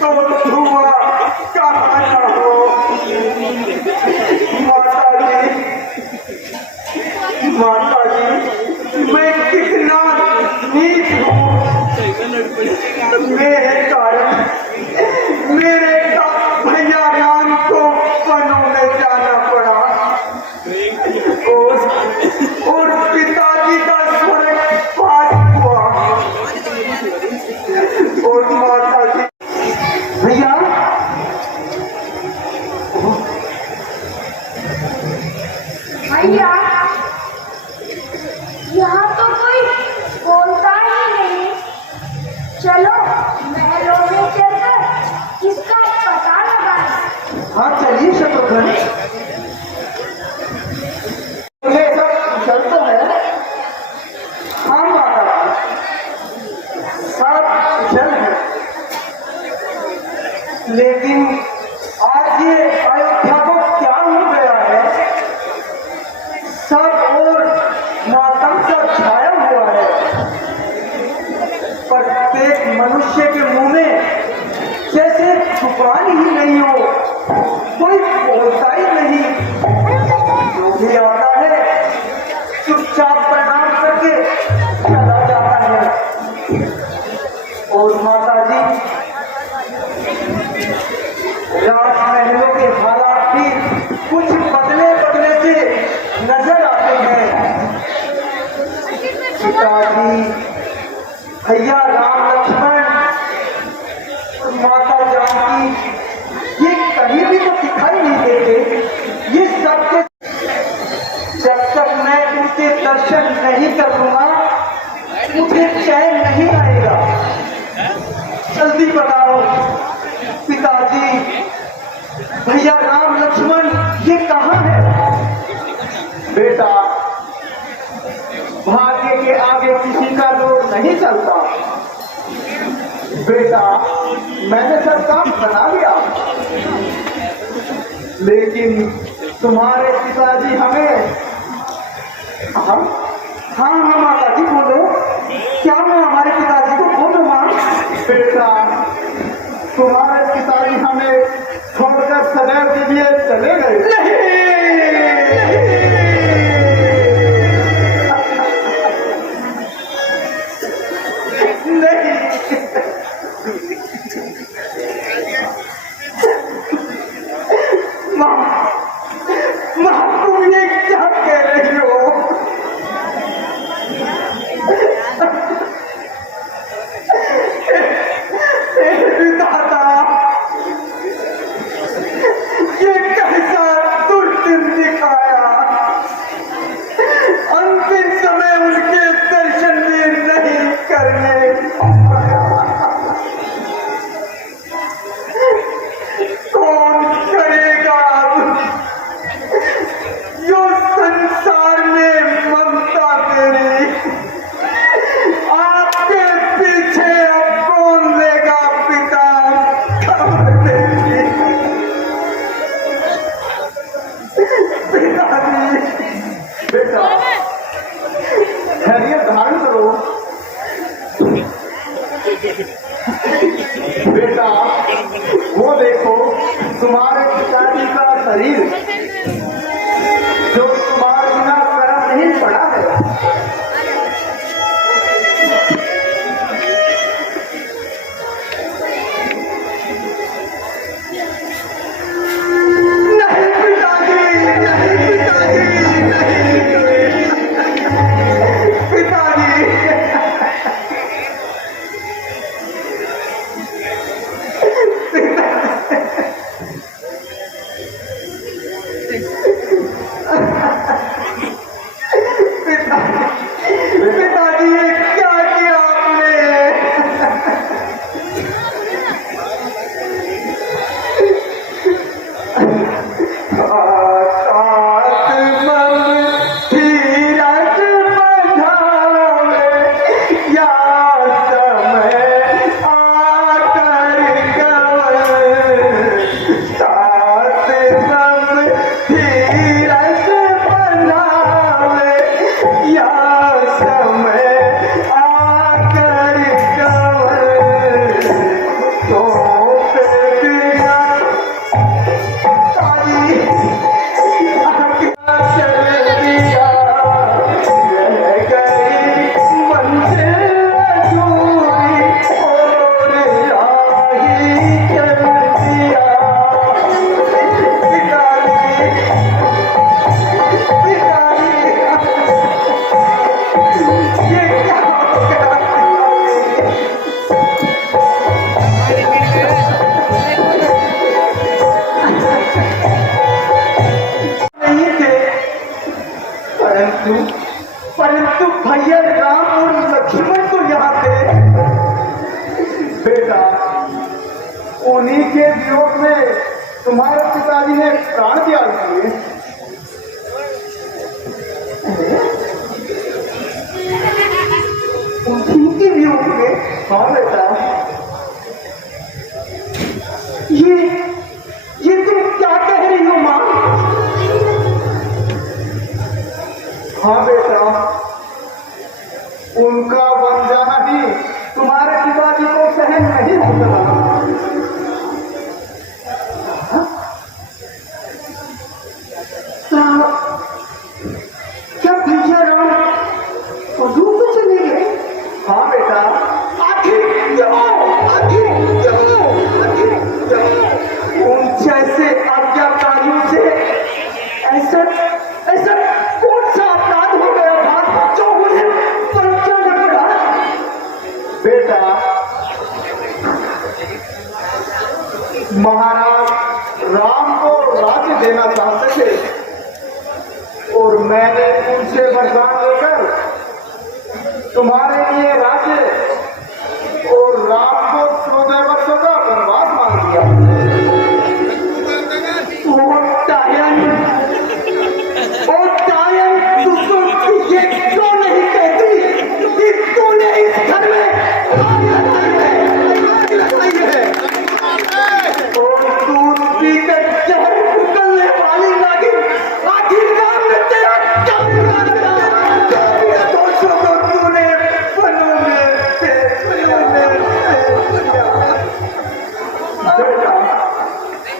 तो धुआं कहाँ न हो। माता जी मैं कितना नीच हूँ। मेरे कारण मेरे भैया राम को वनों में जाना पड़ा और पिताजी का स्वर्गवास हुआ। और माता जी भैया भैया यहाँ तो कोई बोलता ही नहीं। चलो महलों में चलकर इसका पता लगाएं। हाँ चलिए शत्रुघ्न। ये सब चल तो है। हाँ माता सब जल है, लेकिन आज ये अयोध्या को क्या हो गया है। सब और मातम सा छाया हुआ है। प्रत्येक मनुष्य के मुंह में जैसे जुबान ही नहीं हो, कोई बोलता ही नहीं। जो भी आता है चुपचाप प्रणाम करके चला जाता है। और माता जी राजमहलों के हालात भी कुछ बदले बदले से नजर आते हैं। पिताजी भैया राम लक्ष्मण माता जानकी ये कहीं भी तो दिखाई नहीं देते। ये सबके जब तक मैं उनके दर्शन नहीं करूंगा मुझे चैन नहीं आएगा। जल्दी बताओ पिताजी भैया राम लक्ष्मण ये कहाँ है। बेटा भाग्य के आगे किसी का जोर नहीं चलता। बेटा मैंने सब काम बना लिया, लेकिन तुम्हारे पिताजी हमें हाँ हाँ माता जी बोलो क्या हुआ। हमारे पिताजी को बोलो माँ। बेटा तुम्हारे पिताजी हमें छोड़कर सदैव के लिए चले गए। बेटा वो देखो तुम्हारे पिताजी का शरीर जो तुम्हारे बिना कर्म नहीं पड़ा है। उन्हीं के वियोग में तुम्हारे पिताजी ने प्राण त्याग किए। उनकी वियोग में? हाँ बेटा, ये तुम क्या कह रही हो मां? हाँ बेटा, उनका बन जाना ही तुम्हारे पिताजी को सहन नहीं होता। क्या भैया राम दूर तो चले गए? हाँ बेटा, आखिर क्यों? आखिर क्यों? आखिर क्यों? उन जैसे आज्ञाकारियों से ऐसा ऐसा कौन सा अपराध हो गया था जो मुझे बचाना पड़ा? बेटा, महाराज राम को राज्य देना चाहते थे और मैंने उनसे वरदान लेकर तुम्हारे लिए राज्य और राम को 14 वर्षों का वनवास मांग दिया। ओ टायन, तू ये क्यों नहीं कहती कि तूने इस घर में आग लगाई है? और दूध पीकर जहर उगलने वाली नागिन आखिरकार में तेरा क्या बिगाड़ा? दोषों को तूने फलों में से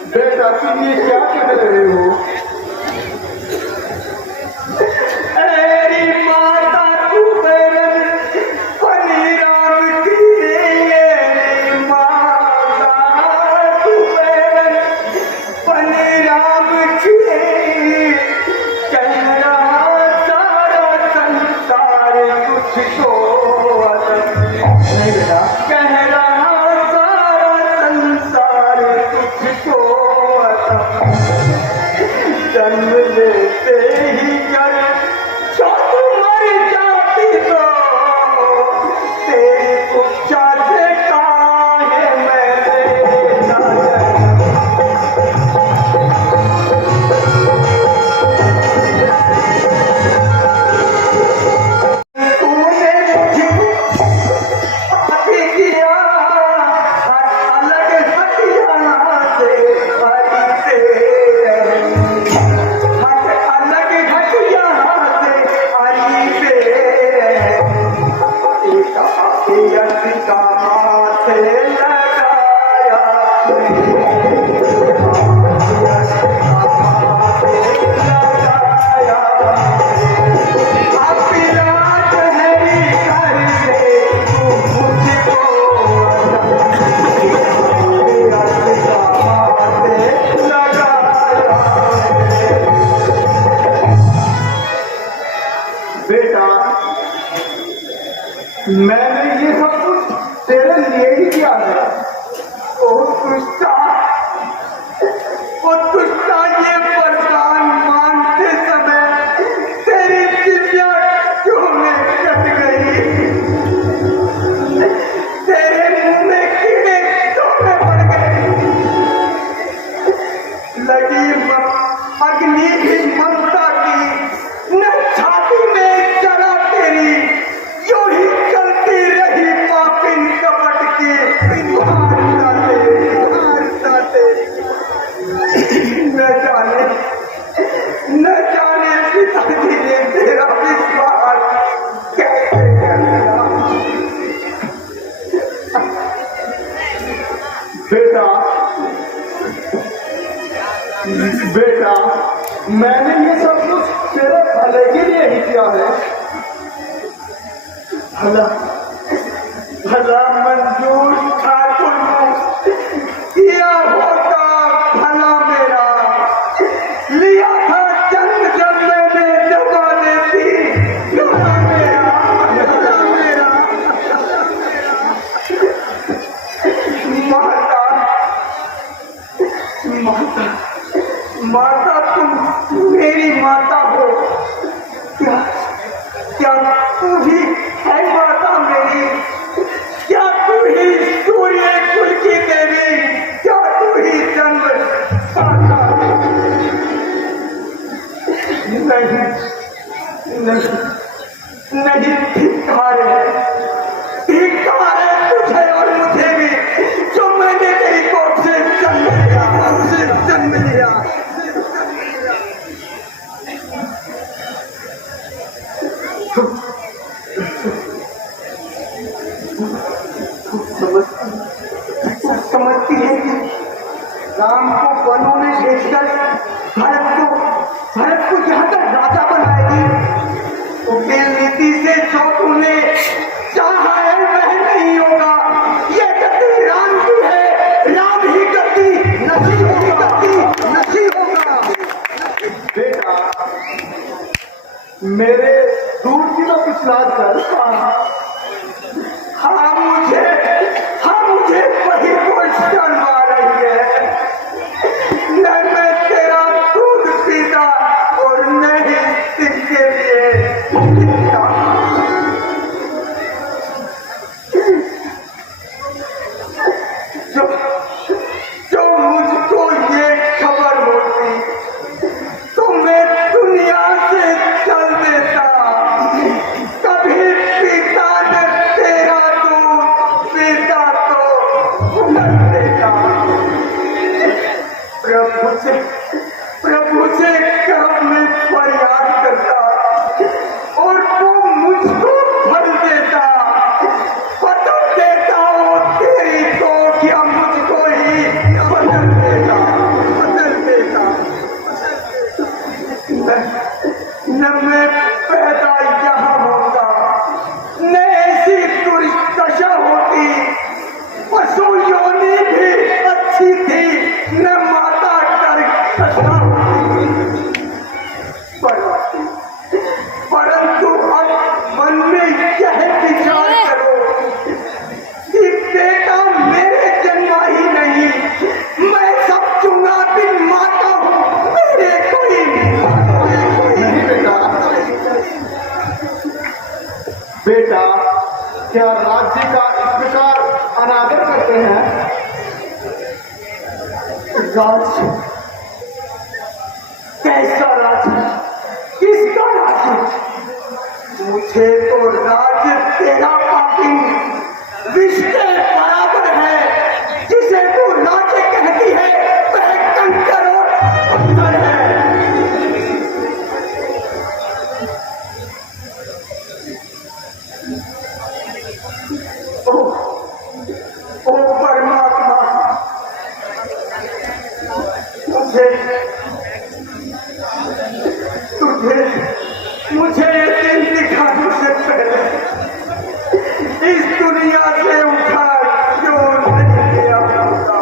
बेटा, तुम ये क्या कह रहे हो? मेरी माता तू मेरे फनी राम की, मेरी माता तू मेरे फनी राम की, कह रहा सारा संसार तुझको नहीं बेटा, कह रहा सारा संसार तुझको जन्म लेते ही कर जो तू मर जाती तो तेरी उपचा से काहे मैंने ना तूने मुझे आगे किया अलग हटिया से हरी से अलग हटिया से हरी से एक आखियत का माथे लगाया बेटा, मैंने ये सब कुछ तेरे लिए ही किया है। उत्कृष्टा ये वरदान मांगते समय तेरी दिव्या क्यों में कट गई? तेरे मुंह में कीड़े क्यों में पड़ गए? लगी अग्नि भी ममता की न छाती में जला तेरी, यूं ही चलती रही पापिन कपट की हारता तेरी। न जाने पिताजी ने तेरा विश्वास कैसे कर लिया। बेटा, मैंने ये सब कुछ तेरे भले के लिए ही किया है। भला मंजूर ठाकुर को किया होता भला मेरा, लिया था जन्म जन्म में दबा देती भला मेरा, भला मेरा। माता माता माता, तुम मेरी माता हो क्या? क्या तू ही है माता मेरी? क्या तू ही सूर्य कुल की देवी? समझती है कि राम को वनों में भेजकर भरत को जहां तक राजा बनाएगी, तो नीति से जो तूने चाहा है वह नहीं होगा। ये गति राम की है, राम ही गति नहीं होगा, नहीं होगा। बेटा, मेरे दूर की तो पिछला कर हाँ मुझे वही क्वेश्चन आ रही है। न मैं तेरा दूध पीता और न ही इसके लिए पीता। जो मुझको ये खबर होती तो मैं दुनिया से चल देता। कभी पीता न तेरा दूध, पीता तो उलट देता। प्रभु से कर्म में फरियाद करता और वो मुझको फल देता। बदल देता वो तेरी को क्या मुझको ही बदल देता। न मैं पैदा यहाँ होता, न ऐसी दुर्दशा होती। पशु योनि भी अच्छी थी, न माता कर कथा होती। परंतु अब मन में यह विचार करो कि बेटा मेरे जन्मा ही नहीं, मैं सब चुंगा बिन माता हूँ। मेरे कोई नहीं बेटा, क्या राज्य का इस प्रकार अनादर करते हैं? राज, कैसा राज, किसका राज? मुझे तो राज तेरा पापी विष के बराबर है। जिसे तू राज्य कहती है वह कंकर और पत्थर है। ओ परमात्मा, मुझे ये दिन दिखाने से पहले इस दुनिया से उठा क्यों नहीं लिया होता?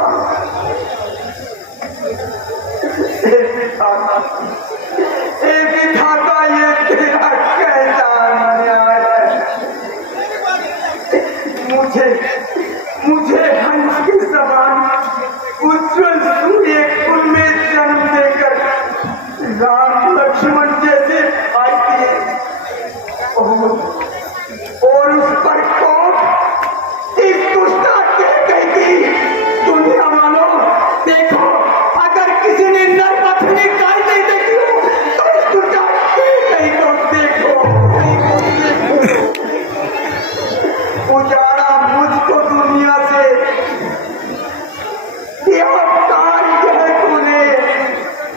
हे विधाता, ये तेरा कैसा अन्याय है। मुझे हंस की समान उज्जवल सूर्य कुल में जन्म देकर राम लक्ष्मण जैसे भाई दिए और उस पर कोप इस दुष्टा कह गई थी। दुनिया वालों देखो, अगर किसी ने नरपत्नी गाय नहीं देखी हो तो इस दुष्टा कह गई तो देखो। उजाड़ा मुझको दुनिया से दिया कार्य है तूने,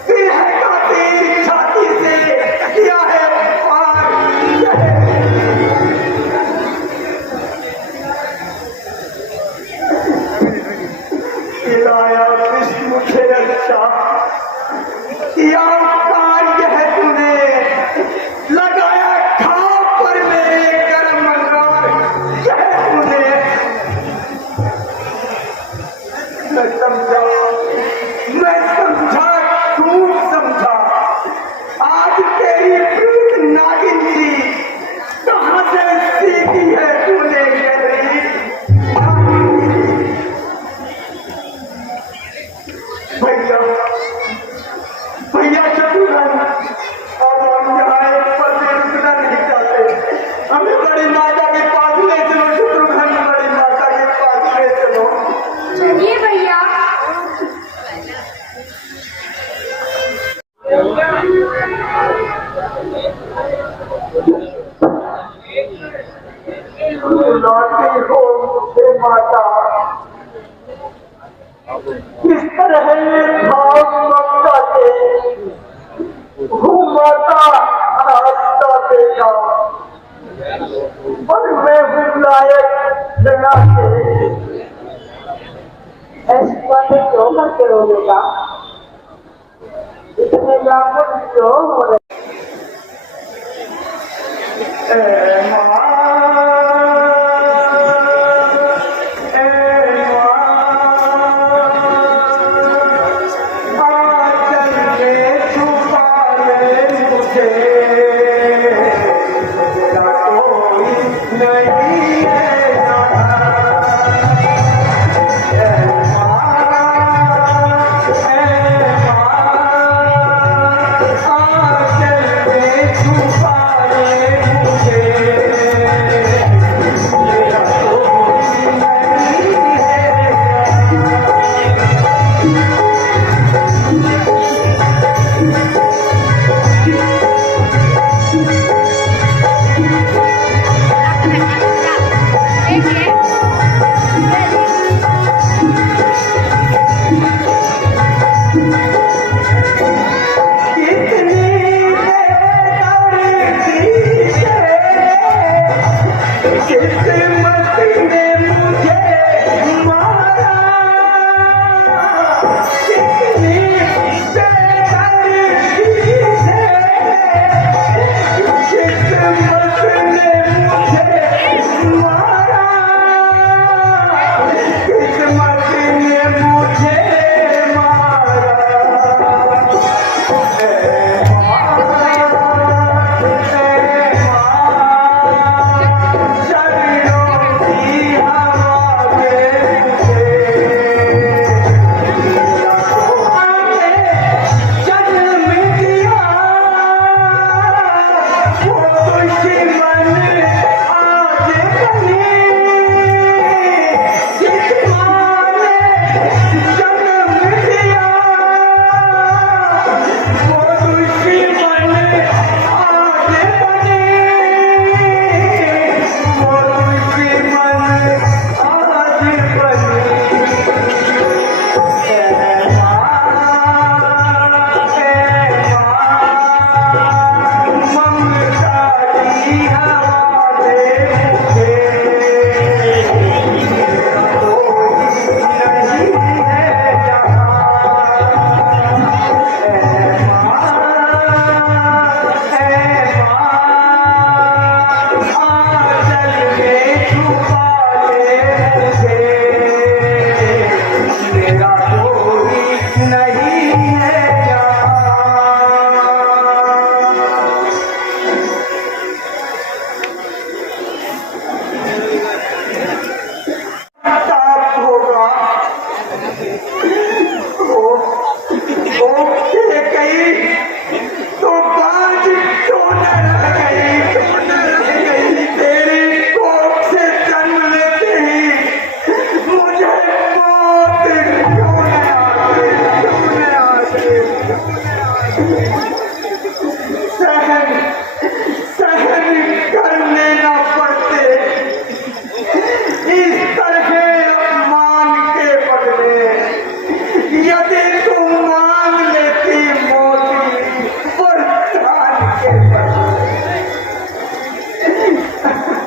विरह का तेरी छाती से किया है पार। खिलाया विष्णु के रक्षा, किया कार्य है तूने, लगाया घाव पर मेरे कर्म अंगार यह तूने। मैं समझा खूब समझा। आज तेरी प्रीत नागिन थी, कहां से सीखी है तूने गहरी? भैया शत्रुघ्न, अब हम यहाँ एक पल में रुकना नहीं चाहते। हमें बड़ी माता के पास ले चलो शत्रुघ्न, बड़ी माता के पास ले चलो। चलिए भैया। लौटी हो मुझे माता, किस तरह ये भाव ममता के घूमाता रास्ता देखा। पर मैं हूँ लायक जना के, करके रोएगा? इतने व्याकुल क्यों हो रहे?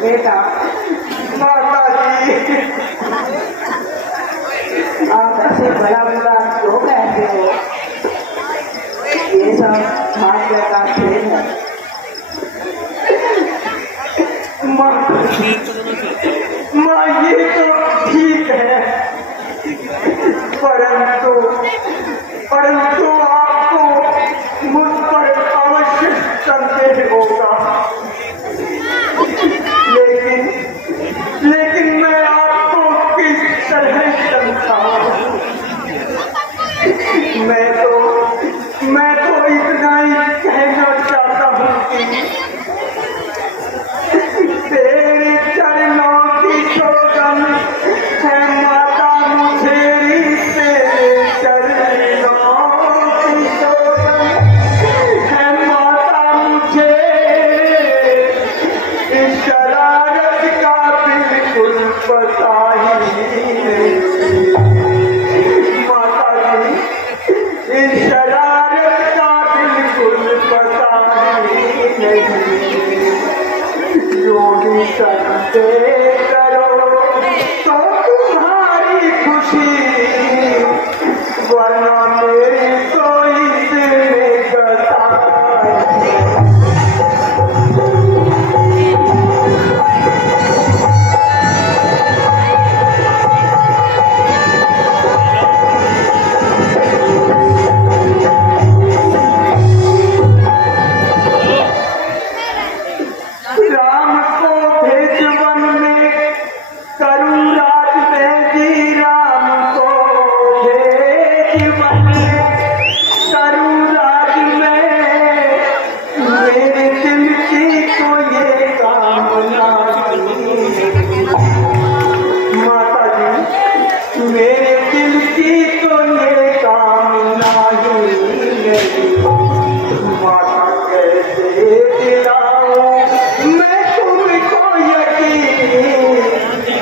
बेटा, माता जी, आप ऐसे भला बुरा क्यों कहते हो? ये सब भाग्य का खेल है। माँ ये तो ठीक है, परंतु आपको मुझ पर अवश्य संदेह होगा। लेकिन मैं आपको किस तरह समझाऊं? मैं तो इतना ही कहना चाहता हूँ कि तेरे चरणों की शोभन है माता, मुझे तेरे चरणों वरना मेरी तो इतने गता राम को भेज वन में करूँ राज में जी राम को भेज वन में करूँ राज में मेरे दिल की तो ये कामना माता जी मेरे दिल की तो ये कामना ही माता कैसे दिलाऊं मैं तुमको यकीन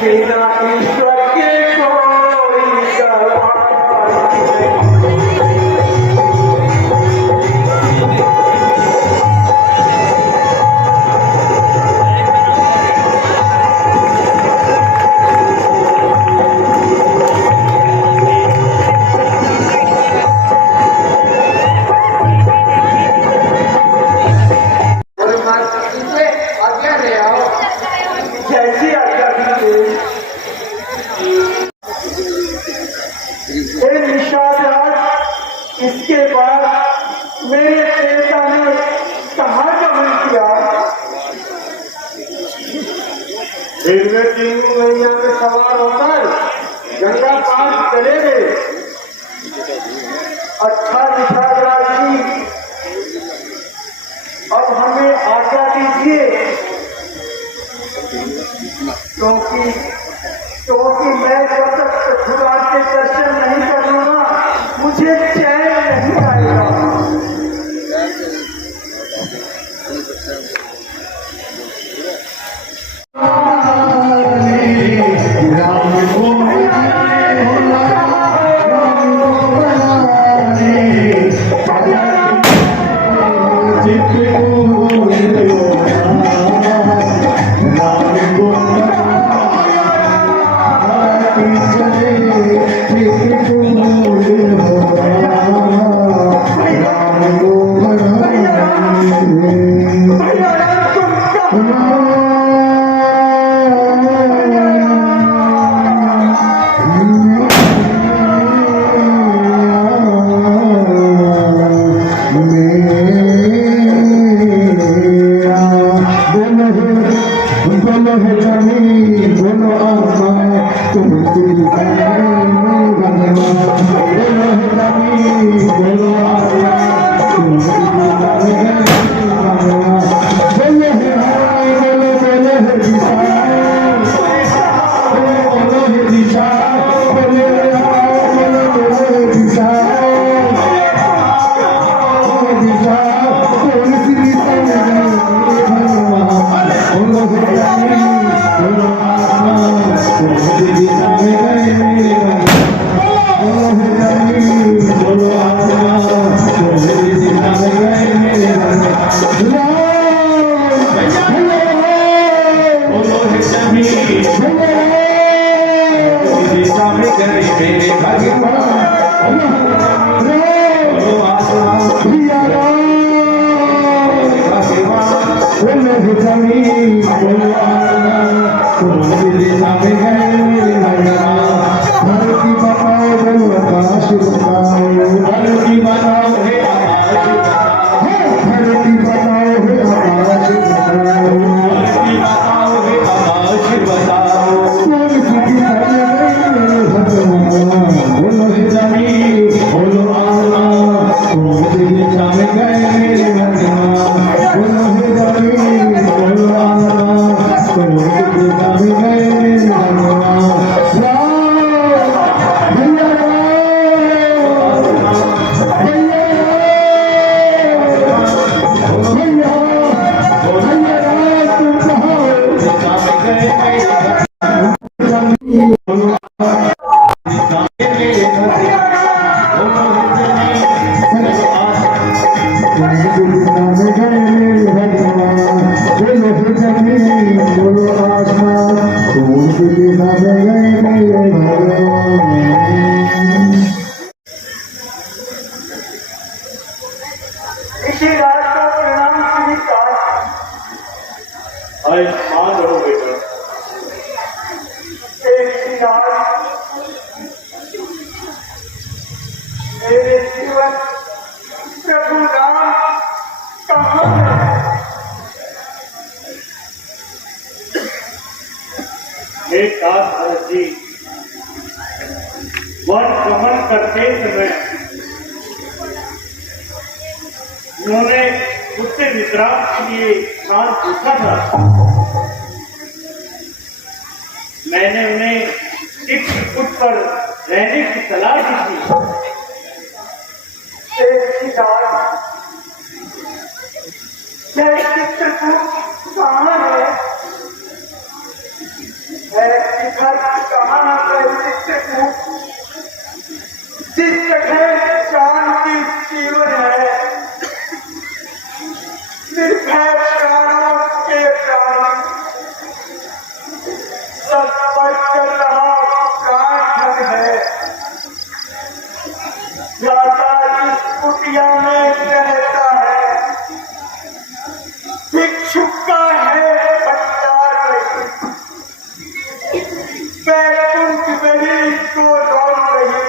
बिना ईश्वर के कोई गवाह और माता जी से आज्ञा ले आओ। जैसी आज्ञा कीजिए हे निषाद इसके बाद मेरे पिता ने कहाँ गमन किया इनमें 3 नैया में सवार होकर गंगा पार चले गए। अच्छा निषाद जी अब हमें आज्ञा दीजिए क्योंकि क्योंकि मैं जब तक भगवान के दर्शन नहीं करूंगा मुझे चैन नहीं आएगा मेरे जीवन प्रभु राम कहाँ है? हे दास भरत जी, वन गमन करते समय उन्होंने उससे विश्राम के लिए स्थान पूछा था। मैंने उन्हें इस कुट पर रहने की सलाह दी थी। यह चित्रकूट कहाँ है? घर कहाँ है चित्रकूट? जिस जगह शांति जीवन है, निर्भय प्राणों के प्राण, सब पर चल रहा प्राण है। राजा इस कुटिया में रहता है, भिक्षुक का है भंडार नहीं, बैकुंठ नहीं तो दौड़ रही,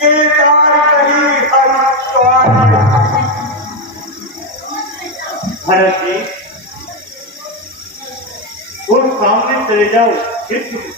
केदार नहीं हरिद्वार। भरत जी, वो सामने चले जाओ, चित्रकूट